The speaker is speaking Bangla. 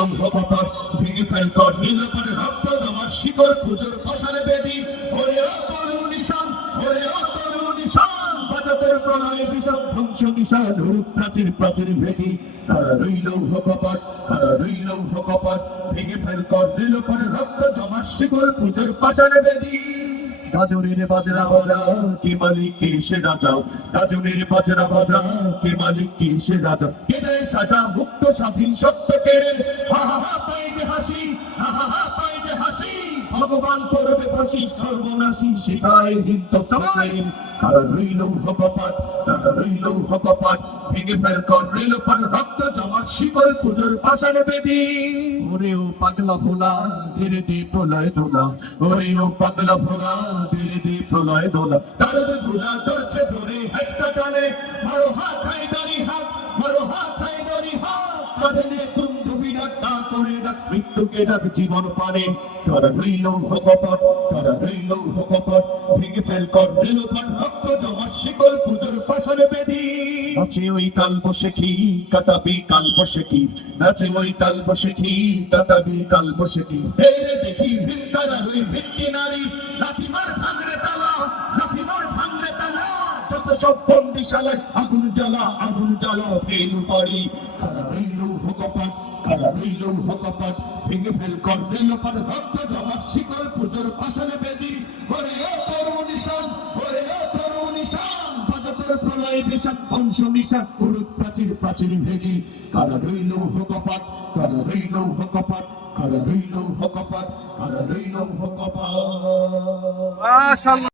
লৌহ ভেঙে ফেল কর। নীলপরে রক্ত জমার শিকড় পুজোর পাশারে বেদি ওরে ও তরু নিশান, ওরে ও তরু নিশান, বাজাতের প্রলয় বিষম ধ্বংস নিশান, রূপ প্রাচীর প্রাচীর ভেদি। তারা রইল কপাট তারা রইল কপাট ভেঙে ফেল কর। নীলপরে রক্ত জমার শিকড় পুজোর পাশারে বেদি গাজনের বাজরা বাজা, কি মালিক, কি সে রাজা? গাজনের বাজরা বাজা, কি মালিক, কি সে রাজা? কেড়ে সাজা, মুক্ত, স্বাধীন, সত্য কেড়ে। হা হা হা ভগবান করবে ফাঁসি সর্বনাশী শিখায় হিন্ত চাইন তারা রইল হকপাট তারা রইল হকপাট ভেঙে ফেল কর রইল পাট রক্ত জমার শিকল পুজোর পাশারে বেদি। ওরে ও পাগলা ভোলা, ধীরে ধীরে প্রলয় দোলা। ওরে ও পাগলা ভোলা, ধীরে ধীরে প্রলয় দোলা। তার যে ভোলা ধরে হেঁচকা টানে, মারো হাত খাই করে ডাক, মৃত্যুকে ডাক, জীবন পানে। তারা রইল হকপট তারা রইল হকপট ভেঙে ফেল কর রইল রক্ত জমার শিকল পুজোর পাশারে বেদি নাচে ওই কাল বসে কি কাটাবি কাল বসে কি নাচে ওই কাল বসে কি কাটাবি কাল বসে কি দেখি ভিন্তারা রই ভিত্তি নারী লাথি সব বন্দিশালায় আগুন জ্বালা আগুন জ্বালা ফেল পারি কারা রইল হকপাট কারা রইল হকপাট ভেঙে ফেল কর রইল পাট রক্ত জমা শিকল পুজোর পাশানে বেদি ওরে ও তরু নিশান ওরে ও তরু নিশান বাজাতের প্রলয় বিষাদ বংশ নিশান উড়ুক প্রাচীর প্রাচীর ভেদি। কারা রইল হকপাট কারা রইল হকপাট কারা রইল হকপাট হকপাট মাশাআল্লাহ